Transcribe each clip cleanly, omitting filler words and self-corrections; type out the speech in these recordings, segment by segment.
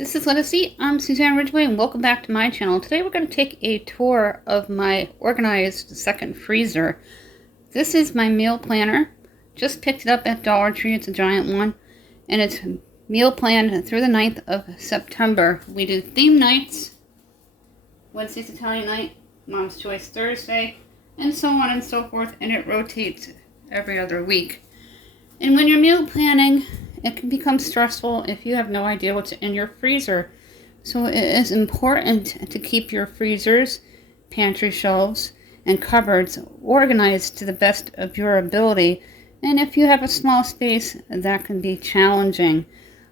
This is Let Us Eat. I'm Suzanne Ridgway and welcome back to my channel. Today we're going to take a tour of my organized second freezer. This is my meal planner. Just picked it up at Dollar Tree. It's a giant one. And it's meal planned through the 9th of September. We do theme nights. Wednesday's Italian night, Mom's Choice Thursday, and so on and so forth. And it rotates every other week. And when you're meal planning, it can become stressful if you have no idea what's in your freezer. So it is important to keep your freezers, pantry shelves, and cupboards organized to the best of your ability. And if you have a small space, that can be challenging.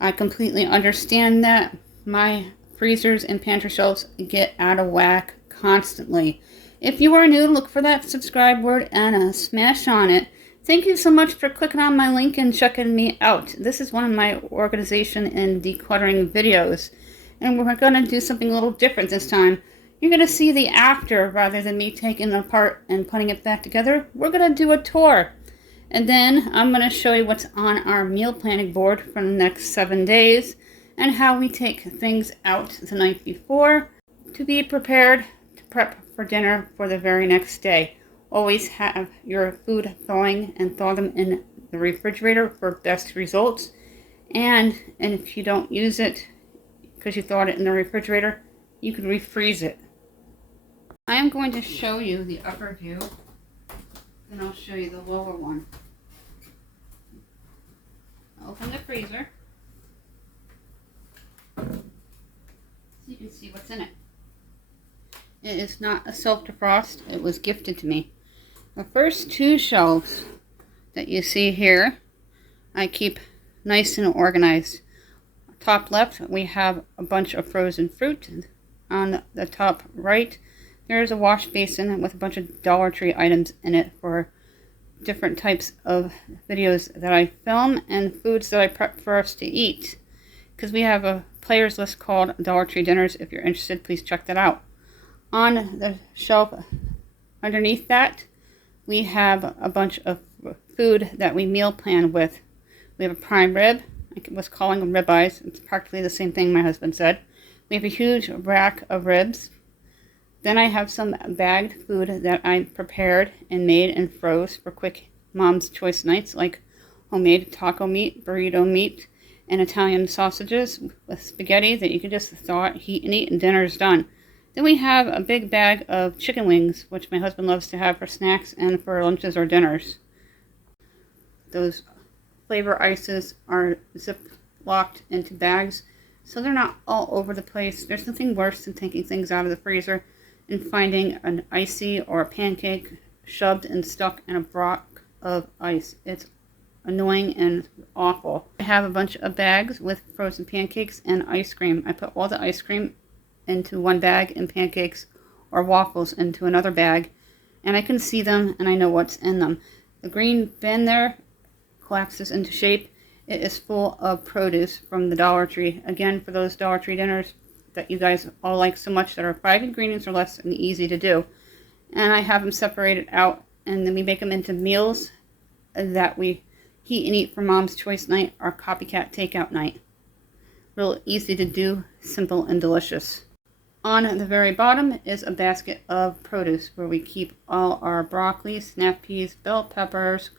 I completely understand that. My freezers and pantry shelves get out of whack constantly. If you are new, look for that subscribe word and smash on it. Thank you so much for clicking on my link and checking me out. This is one of my organization and decluttering videos. And we're going to do something a little different this time. You're going to see the after rather than me taking it apart and putting it back together. We're going to do a tour. And then I'm going to show you what's on our meal planning board for the next 7 days. And how we take things out the night before to be prepared to prep for dinner for the very next day. Always have your food thawing and thaw them in the refrigerator for best results. And if you don't use it because you thawed it in the refrigerator, you can refreeze it. I am going to show you the upper view, and I'll show you the lower one. Open the freezer so you can see what's in it. It is not a self-defrost. It was gifted to me. The first two shelves that you see here, I keep nice and organized. Top left, we have a bunch of frozen fruit. On the top right, there's a wash basin with a bunch of Dollar Tree items in it for different types of videos that I film and foods that I prep for us to eat. Because we have a players list called Dollar Tree Dinners. If you're interested, please check that out. On the shelf underneath that, we have a bunch of food that we meal plan with. We have a prime rib. I was calling them ribeyes. It's practically the same thing my husband said. We have a huge rack of ribs. Then I have some bagged food that I prepared and made and froze for quick Mom's Choice nights, like homemade taco meat, burrito meat, and Italian sausages with spaghetti that you can just thaw, heat, and eat, and dinner's done. Then we have a big bag of chicken wings, which my husband loves to have for snacks and for lunches or dinners. Those flavor ices are zip-locked into bags, so they're not all over the place. There's nothing worse than taking things out of the freezer and finding an icy or a pancake shoved and stuck in a block of ice. It's annoying and awful. I have a bunch of bags with frozen pancakes and ice cream. I put all the ice cream into one bag and pancakes or waffles into another bag, and I can see them and I know what's in them. The green bin there collapses into shape. It is full of produce from the Dollar Tree. Again, for those Dollar Tree dinners that you guys all like so much that are 5 ingredients or less and easy to do. And I have them separated out, and then we make them into meals that we heat and eat for Mom's Choice night or copycat takeout night. Real easy to do, simple and delicious. On the very bottom is a basket of produce where we keep all our broccoli, snap peas, bell peppers,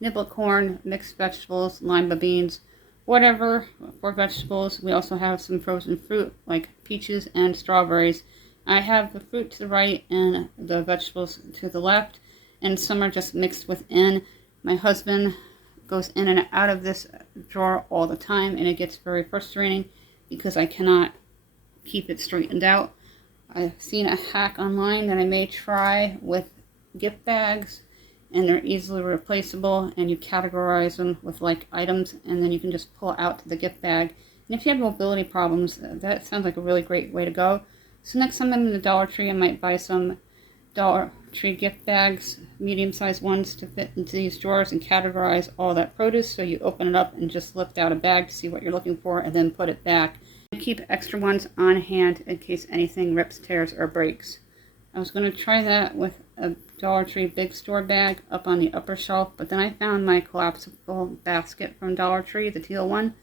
nibble corn, mixed vegetables, lima beans, whatever for vegetables. We also have some frozen fruit like peaches and strawberries. I have the fruit to the right and the vegetables to the left, and some are just mixed within. My husband goes in and out of this drawer all the time, and it gets very frustrating because I cannot keep it straightened out. I've seen a hack online that I may try with gift bags, and they're easily replaceable, and you categorize them with like items, and then you can just pull out the gift bag. And if you have mobility problems, that sounds like a really great way to go. So next time I'm in the Dollar Tree, I might buy some Dollar Tree gift bags, medium-sized ones, to fit into these drawers and categorize all that produce, so you open it up and just lift out a bag to see what you're looking for and then put it back. Keep extra ones on hand in case anything rips, tears, or breaks. I was going to try that with a Dollar Tree big store bag up on the upper shelf, but then I found my collapsible basket from Dollar Tree, the teal one.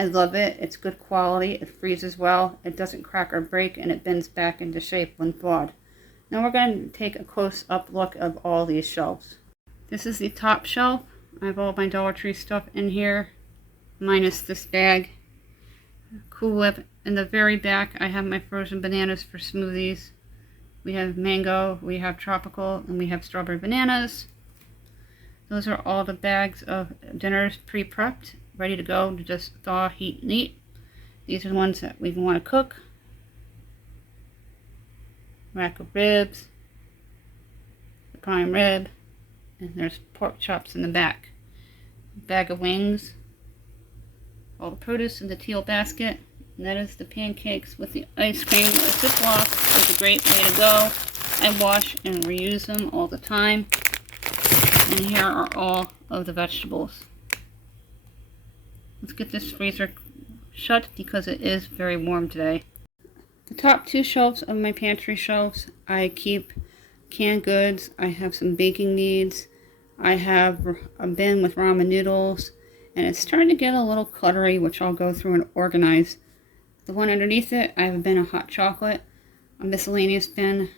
I love it. It's good quality. It freezes well. It doesn't crack or break, and it bends back into shape when thawed. Now we're going to take a close-up look of all these shelves. This is the top shelf. I have all my Dollar Tree stuff in here, minus this bag. Cool Whip. In the very back, I have my frozen bananas for smoothies. We have mango, we have tropical, and we have strawberry bananas. Those are all the bags of dinners pre-prepped, ready to go to just thaw, heat, and eat. These are the ones that we want to cook. Rack of ribs, the prime rib, and there's pork chops in the back. Bag of wings, all the produce in the teal basket, and that is the pancakes with the ice cream. A Ziploc is a great way to go. I wash and reuse them all the time. And here are all of the vegetables. Let's get this freezer shut because it is very warm today. The top two shelves of my pantry shelves, I keep canned goods. I have some baking needs. I have a bin with ramen noodles, and it's starting to get a little cluttery, which I'll go through and organize. The one underneath it, I have a bin of hot chocolate, a miscellaneous bin,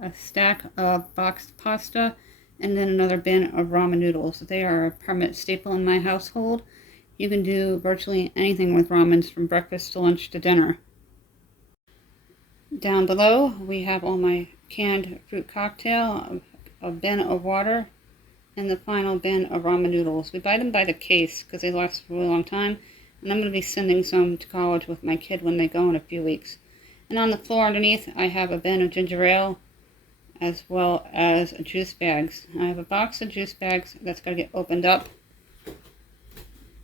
a stack of boxed pasta, and then another bin of ramen noodles. They are a permanent staple in my household. You can do virtually anything with ramens from breakfast to lunch to dinner. Down below, we have all my canned fruit cocktail, a bin of water, and the final bin of ramen noodles. We buy them by the case because they last for a really long time, and I'm going to be sending some to college with my kid when they go in a few weeks. And on the floor underneath, I have a bin of ginger ale, as well as juice bags. I have a box of juice bags that's got to get opened up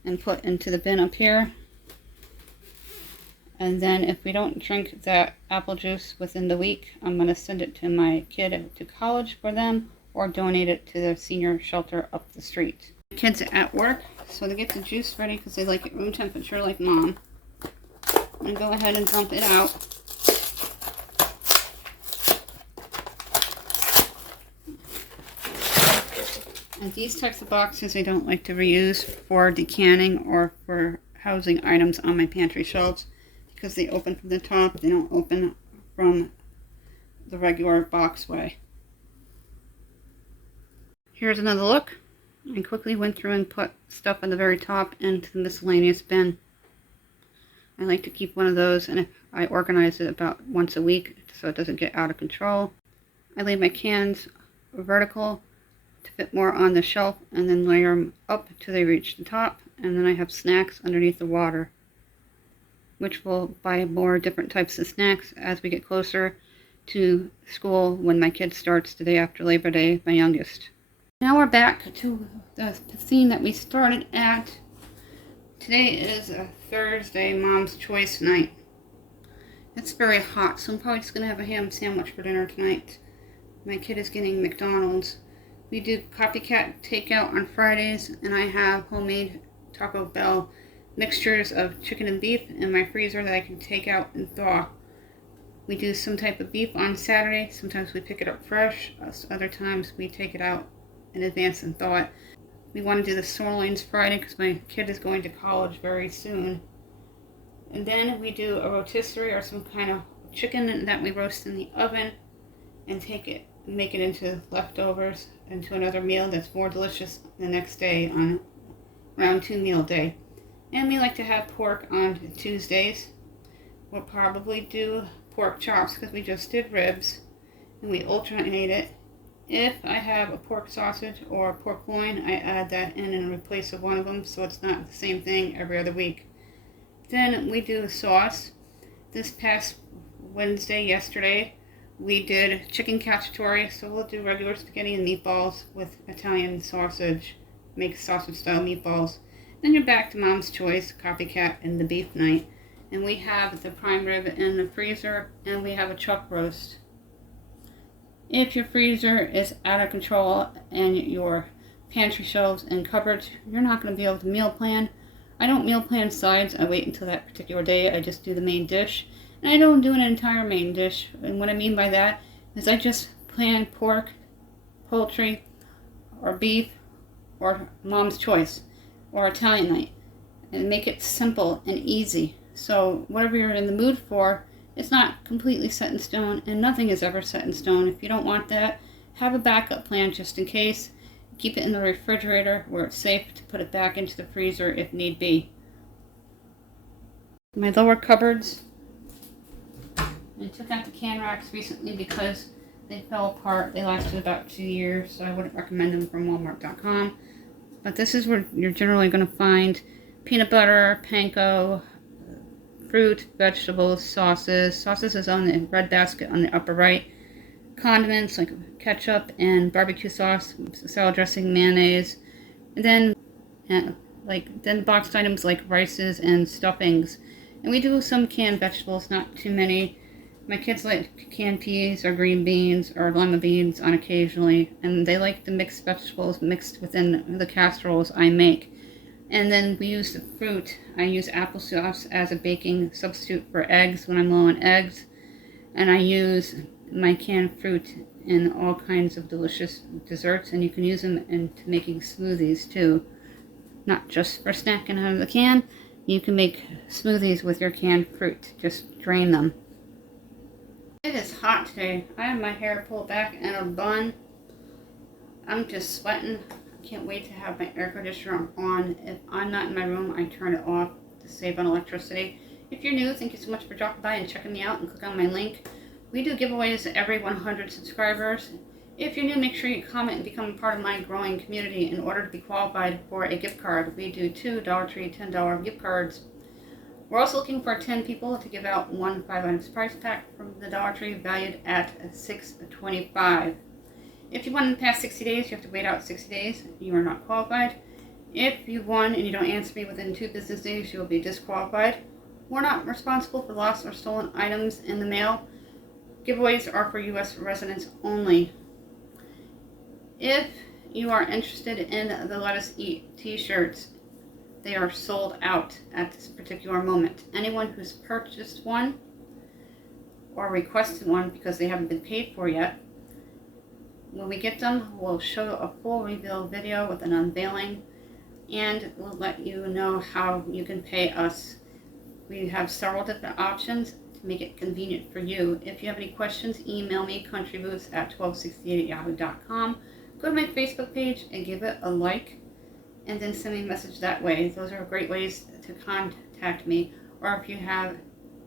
and put into the bin up here. And then if we don't drink that apple juice within the week, I'm going to send it to my kid to college for them or donate it to the senior shelter up the street. The kids are at work, so they get the juice ready because they like it room temperature like Mom. I'm going to go ahead and dump it out. And these types of boxes I don't like to reuse for decanning or for housing items on my pantry shelves because they open from the top. They don't open from the regular box way. Here's another look. I quickly went through and put stuff on the very top into the miscellaneous bin. I like to keep one of those, and I organize it about once a week so it doesn't get out of control. I lay my cans vertical to fit more on the shelf and then layer them up till they reach the top, and then I have snacks underneath the water, which will buy more different types of snacks as we get closer to school when my kid starts the day after Labor Day, my youngest. Now we're back to the scene that we started at. Today is a Thursday, Mom's Choice night. It's very hot, so I'm probably just going to have a ham sandwich for dinner tonight. My kid is getting McDonald's. We do copycat takeout on Fridays, and I have homemade Taco Bell mixtures of chicken and beef in my freezer that I can take out and thaw. We do some type of beef on Saturday. Sometimes we pick it up fresh. Other times we take it out in advance and thaw it. We want to do the sirloins Friday because my kid is going to college very soon. And then we do a rotisserie or some kind of chicken that we roast in the oven and make it into leftovers into another meal that's more delicious the next day on round 2 meal day. And we like to have pork on Tuesdays. We'll probably do pork chops because we just did ribs, and we alternate it. If I have a pork sausage or a pork loin, I add that in replace of one of them, so it's not the same thing every other week. Then we do sauce. This past yesterday, we did chicken cacciatore, so we'll do regular spaghetti and meatballs with Italian sausage, make sausage style meatballs. Then you're back to Mom's Choice, copycat, and the beef night. And we have the prime rib in the freezer, and we have a chuck roast. If your freezer is out of control and your pantry shelves and cupboards, you're not going to be able to meal plan. I don't meal plan sides. I wait until that particular day. I just do the main dish. And I don't do an entire main dish. And what I mean by that is I just plan pork, poultry, or beef, or Mom's Choice, or Italian night. and make it simple and easy. So whatever you're in the mood for, it's not completely set in stone, and nothing is ever set in stone. If you don't want that, have a backup plan just in case. Keep it in the refrigerator where it's safe to put it back into the freezer if need be. My lower cupboards, I took out the can racks recently because they fell apart. They lasted about 2 years, so I wouldn't recommend them from Walmart.com. But this is where you're generally going to find peanut butter, panko, fruit, vegetables, sauces. Sauces is on the red basket on the upper right. Condiments like ketchup and barbecue sauce, salad dressing, mayonnaise. And then then boxed items like rices and stuffings. And we do some canned vegetables, not too many. My kids like canned peas or green beans or lima beans on occasionally, and they like the mixed vegetables mixed within the casseroles I make. And then we use the fruit. I use applesauce as a baking substitute for eggs when I'm low on eggs. And I use my canned fruit in all kinds of delicious desserts, and you can use them into making smoothies too. Not just for snacking out of the can. You can make smoothies with your canned fruit. Just drain them. It is hot today. I have my hair pulled back in a bun. I'm just sweating. I can't wait to have my air conditioner on. If I'm not in my room, I turn it off to save on electricity. If you're new, thank you so much for dropping by and checking me out, and click on my link. We do giveaways every 100 subscribers. If you're new, make sure you comment and become a part of my growing community in order to be qualified for a gift card. We do 2 Dollar Tree $10 gift cards. We're also looking for 10 people to give out one 5-item surprise pack from the Dollar Tree valued at $6.25. If you won in the past 60 days, you have to wait out 60 days. You are not qualified. If you won and you don't answer me within 2 business days, you will be disqualified. We're not responsible for lost or stolen items in the mail. Giveaways are for U.S. residents only. If you are interested in the Let Us Eat t-shirts, they are sold out at this particular moment. Anyone who's purchased one or requested one because they haven't been paid for yet, when we get them, we'll show a full reveal video with an unveiling, and we'll let you know how you can pay us. We have several different options to make it convenient for you. If you have any questions, email me, countryboots@1268@yahoo.com. Go to my Facebook page and give it a like, and then send me a message that way. Those are great ways to contact me. Or if you have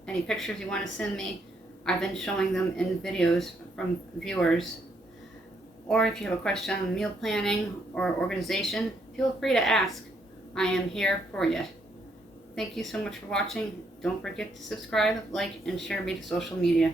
any pictures you want to send me, I've been showing them in videos from viewers. Or if you have a question on meal planning or organization, feel free to ask. I am here for you. Thank you so much for watching. Don't forget to subscribe, like, and share me to social media.